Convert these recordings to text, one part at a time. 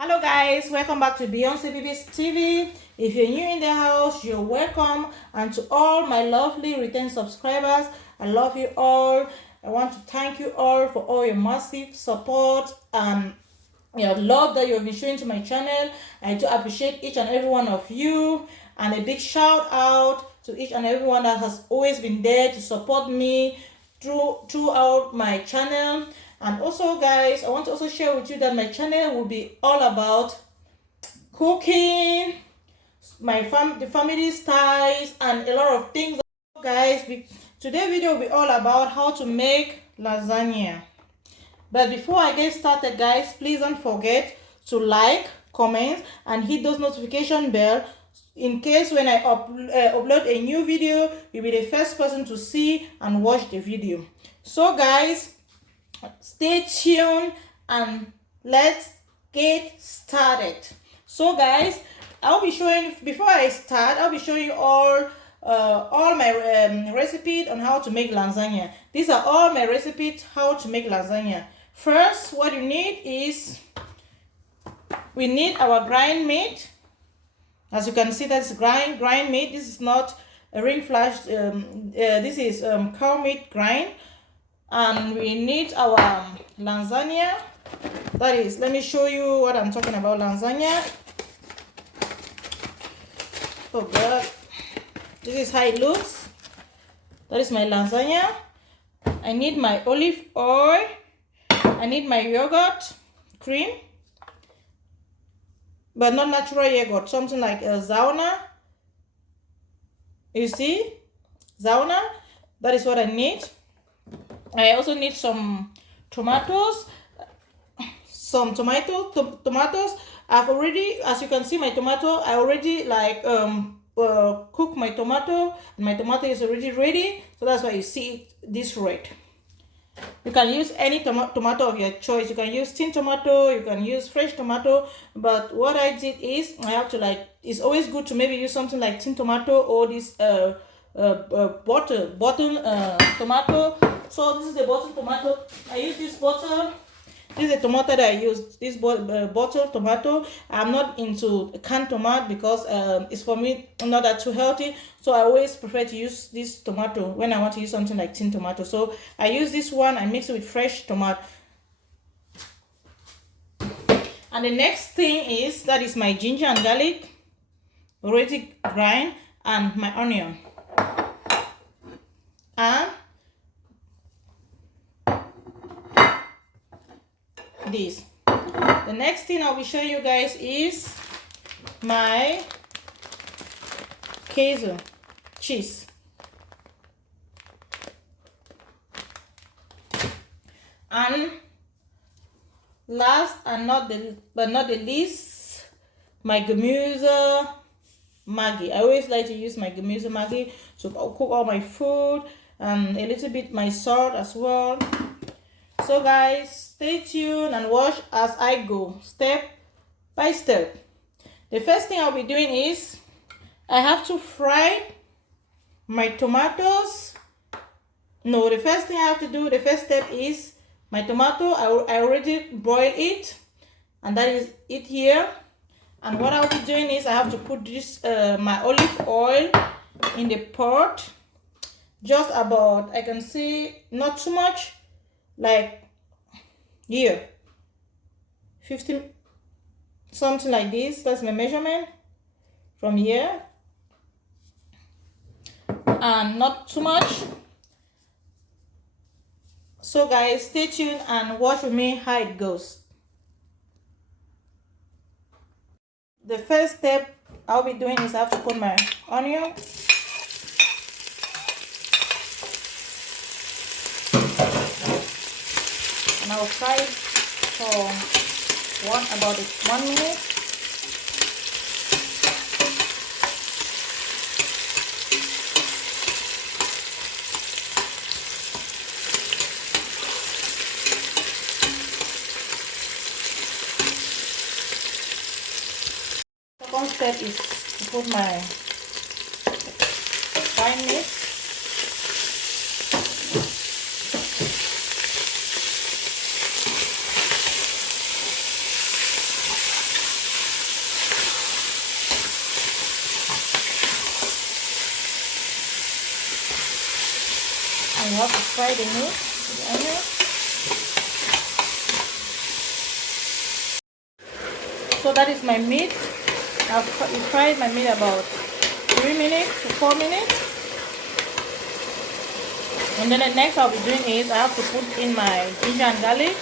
Hello guys, welcome back to Beyonce Baby's TV. If you're new in the house, you're welcome. And to all my lovely return subscribers, I love you all. I want to thank you all for all your massive support and your love that you've been showing to my channel. I do appreciate each and every one of you. And a big shout out to each and everyone that has always been there to support me throughout my channel. And also guys, I want to also share with you that my channel will be all about cooking, the family styles, and a lot of things. Guys, today's video will be all about how to make lasagna. But before I get started guys, please don't forget to like, comment, and hit those notification bell in case when I upload a new video, you'll be the first person to see and watch the video. So guys, stay tuned and let's get started. So guys, I'll be showing, before I start, I'll be showing you all my recipes on how to make lasagna. These are all my recipes how to make lasagna. First, what you need is, we need our grind meat. As you can see, that's grind meat. This is not a ring flash. This is cow meat grind. And we need our lasagna. That is, let me show you what I'm talking about. Lasagna. Oh god, this is how it looks. That is my lasagna. I need my olive oil. I need my yogurt cream, but not natural yogurt, something like a zauna. You see, zauna. That is what I need. I also need some tomatoes. Tomatoes. I've already, as you can see, my tomato, I already cook my tomato, and my tomato is already ready. So that's why you see this red. You can use any tomato of your choice. You can use tin tomato, you can use fresh tomato, but what I did is, I have to it's always good to maybe use something like tin tomato or this bottle tomato. So this is the bottle tomato. I use this bottle. This is the tomato that I use. This bottle tomato. I'm not into canned tomato because it's for me not that too healthy. So I always prefer to use this tomato when I want to use something like tin tomato. So I use this one. I mix it with fresh tomato. And the next thing is, that is my ginger and garlic already grind, and my onion. And this. The next thing I'll be showing you guys is my queso cheese. And last and not the least, my Gemüse Maggi. I always like to use my Gemüse Maggi to cook all my food, and a little bit my salt as well. So guys, stay tuned and watch as I go step by step. The first thing I'll be doing is, I have to fry my tomatoes. No, the first thing I have to do, the first step is, my tomato, I already boiled it, and that is it here. And what I'll be doing is, I have to put this my olive oil in the pot, just about, I can see, not too much, like here, 50, something like this. That's my measurement from here, and not too much. So guys, stay tuned and watch with me how it goes. The first step I'll be doing is, I have to put my onion. And I'll fry it for about 1 minute. Second step is to put my fine meat. you have to fry the meat with the onion. So that is my meat. I've fried my meat about 3 minutes to 4 minutes. And then the next I'll be doing is I have to put in my ginger and garlic.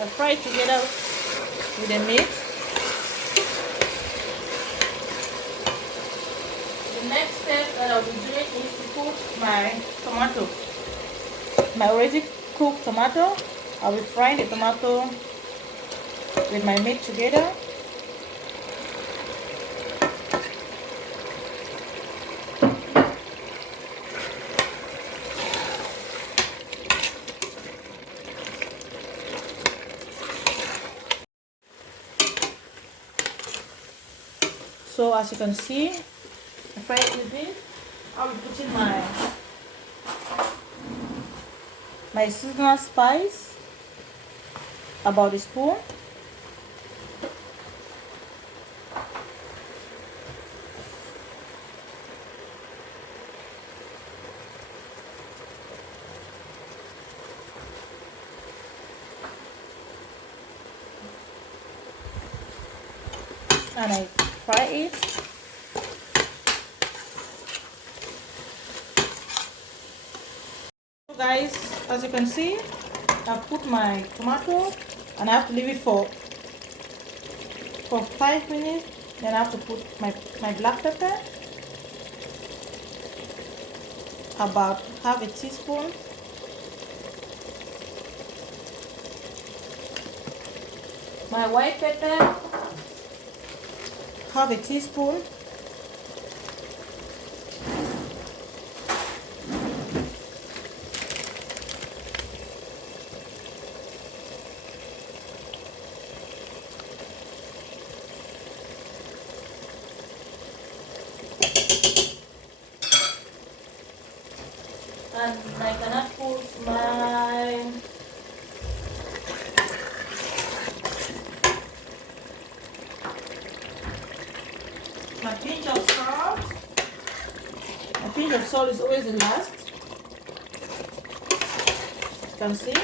I fry it together with the meat. The next step that I'll be doing is to put my tomatoes. My already cooked tomato. I'll be frying the tomato with my meat together. So as you can see, I fry it with this. I'll be putting my seasonal spice, about a spoon. And I fry it. So guys, as you can see, I put my tomato and I have to leave it for 5 minutes. Then I have to put my black pepper, about half a teaspoon. My white pepper, half a teaspoon. And I cannot put my pinch of salt. My pinch of salt is always the last. You can see.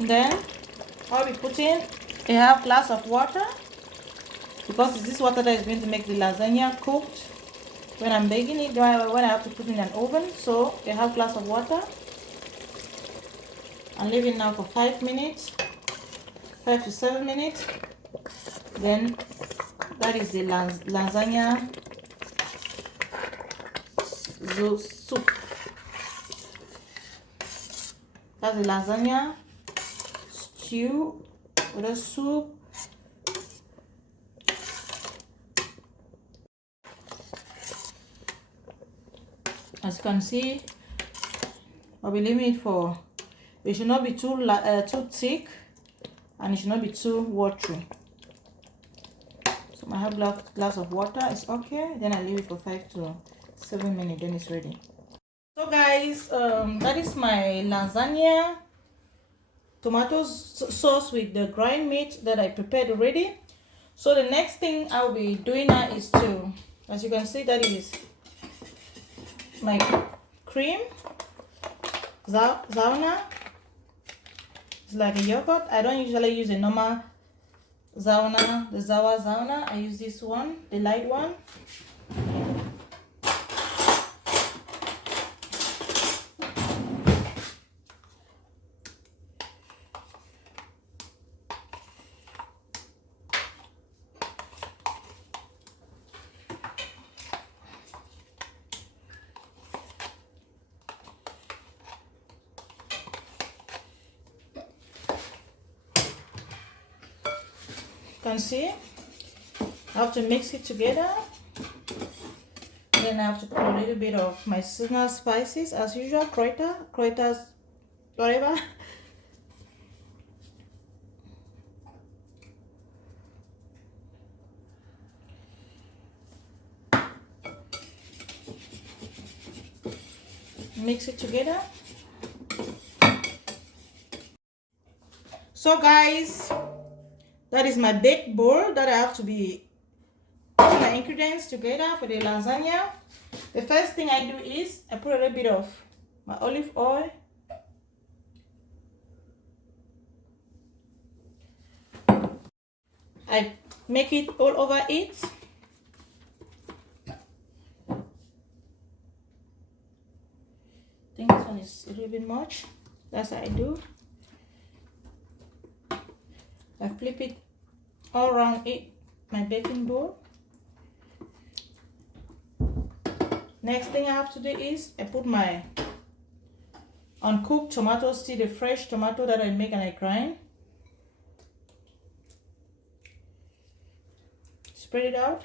Then I'll be putting a half glass of water, because it's this water that is going to make the lasagna cooked when I'm baking it, when I have to put it in an oven. So a half glass of water, and leave it now for 5 minutes, 5 to 7 minutes. Then that is the lasagna soup. That's the lasagna stew with a soup. As you can see, I'll be leaving it for, it should not be too thick, and it should not be too watery. So I have glass of water is okay. Then I leave it for 5 to 7 minutes. Then it's ready. So guys, that is my lasagna tomato sauce with the grind meat that I prepared already. So the next thing I'll be doing now is to, as you can see, that is my cream, zauna. It's like a yogurt. I don't usually use a normal zauna, the zauna. I use this one, the light one. You can see, I have to mix it together. Then I have to put a little bit of my seasonal spices as usual, Kreuters, whatever. mix it together. So guys, that is my baked bowl that I have to be putting my ingredients together for the lasagna. The first thing I do is I put a little bit of my olive oil. I make it all over it. I think this one is a little bit much. That's what I do. I flip it all around it, my baking bowl. Next thing I have to do is I put my uncooked tomatoes, see the fresh tomato that I make and I grind. Spread it out.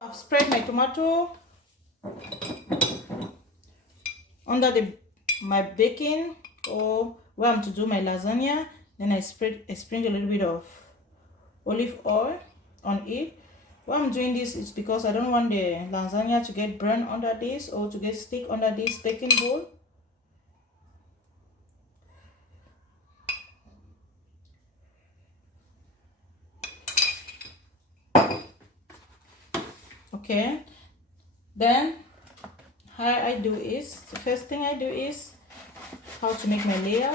I've spread my tomato under my baking or where I'm to do my lasagna. Then I sprinkle a little bit of olive oil on it. Why I'm doing this is because I don't want the lasagna to get burned under this or to get stick under this baking bowl. Okay, then how I do is, the first thing I do is how to make my layer.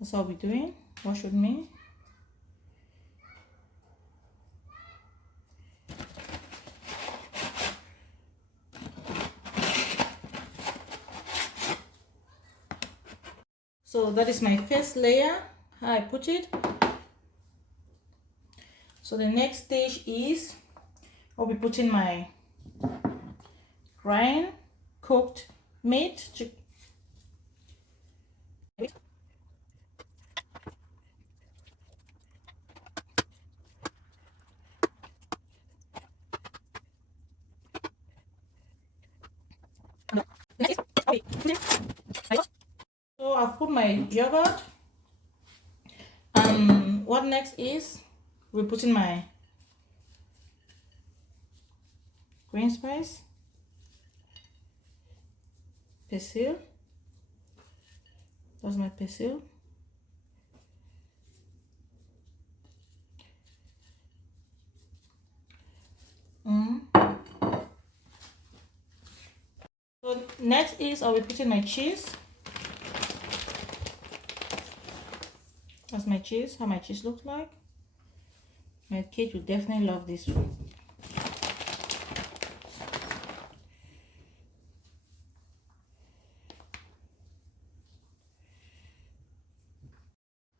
That's how we're doing. Wash with me. So that is my first layer, how I put it. So the next stage is I'll be putting my grind cooked meat. So I've put my yogurt. What next is we're putting my green spice, basil. That's my basil. So next is I'll be putting my cheese. That's my cheese, how my cheese looks like. My kid will definitely love this.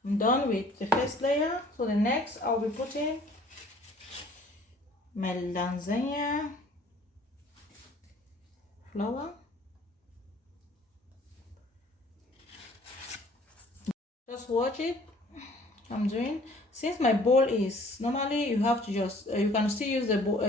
I'm done with the first layer. So the next I'll be putting my lasagna flour. Just watch it. I'm doing, since my bowl is normally you have to just you can still use the bowl,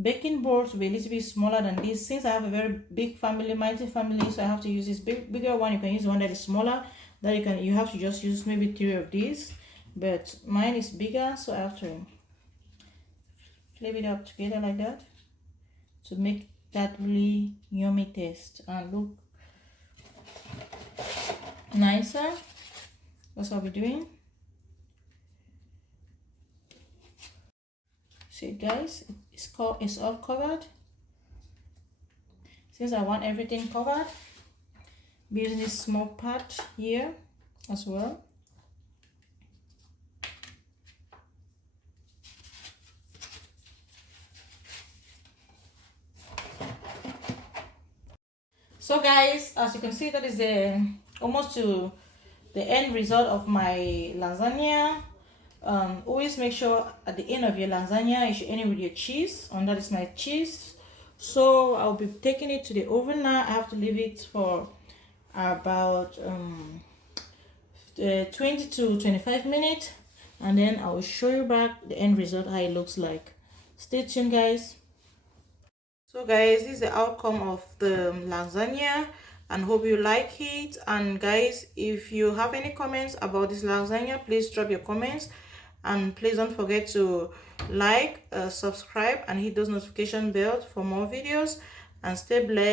baking bowl to be a little bit smaller than this. Since I have a very big family, mighty family, so I have to use this bigger one. You can use the one that is smaller, that you have to just use maybe 3 of these, but mine is bigger, so I have to flip it up together like that to make that really yummy taste and look nicer. That's what we're doing. See guys, it's all covered. Since I want everything covered, be using this small part here as well. So guys, as you can see, that is almost to the end result of my lasagna. Always make sure at the end of your lasagna you should end it with your cheese, and that is my cheese. So I'll be taking it to the oven now. I have to leave it for about 20 to 25 minutes, and then I will show you back the end result, how it looks like. Stay tuned guys. So guys, this is the outcome of the lasagna, and hope you like it. And guys, if you have any comments about this lasagna, please drop your comments, and please don't forget to like, subscribe, and hit those notification bells for more videos. And stay blessed.